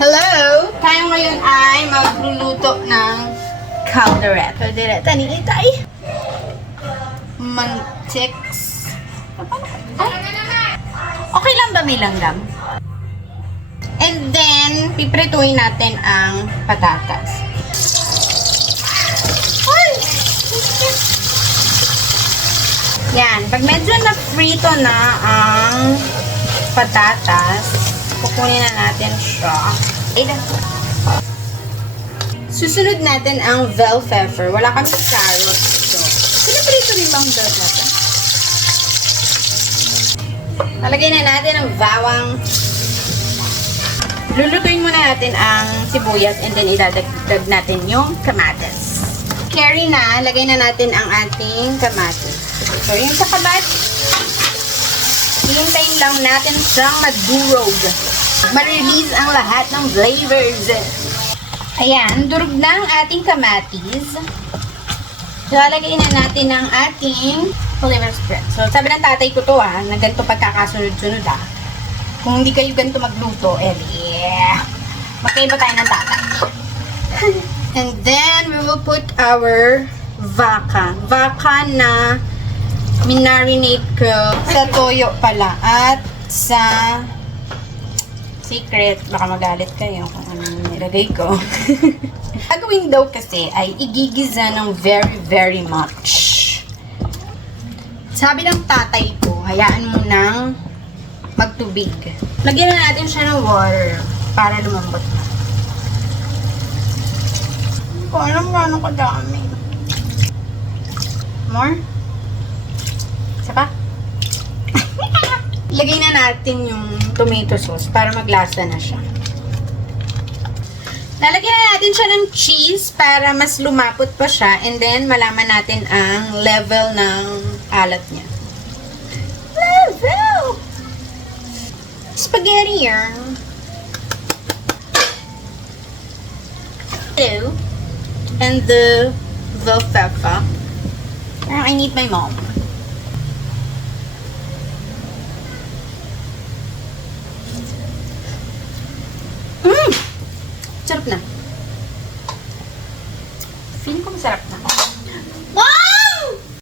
Hello! Tayo ngayon ay magluluto ng calderette. Calderette ni Itay. Mantics. Okay lang ba may langgam? And then, piprituin natin ang patatas. Ay! Yan. Pag medyo na-frito na ang patatas, kukunin na natin siya. Susunod natin ang bell pepper. Wala kami carrots. So, pinaprito rin bang bell pepper? Lalagay na natin ang bawang. Lulutuin muna natin ang sibuyas and then idadagdag natin yung kamatis. Carry na, lagay na natin ang ating kamatis. So, yung sa kamatis, hihintayin lang natin siyang madurog. Ma-release ang lahat ng flavors. Ayan, durog na ang ating kamatis. Lalagay na natin ang ating flavor spread. So, sabi ng tatay ko to na ganito pagkakasunod-sunod Kung hindi kayo ganito magluto, yeah. Magkaiba tayo ng tatay. And then, we will put our vaka. Vaka na minarinate ko sa toyo pala at sa secret. Baka magalit kayo kung anong nilagay ko. Gagawin daw kasi ay igigisa ng very much. Sabi ng tatay ko, hayaan mo nang magtubig. Lagyan na natin siya ng water para lumambot na. Hindi ko alam gano'ng kadami. More? Isa pa? Lagay na natin yung tomato sauce para maglasa na siya. Lalagyan na natin siya ng cheese para mas lumapot pa siya and then malaman natin ang level ng alat niya. Level! Spaghetti yarn. Hello. And the bell pepper. I need my mom.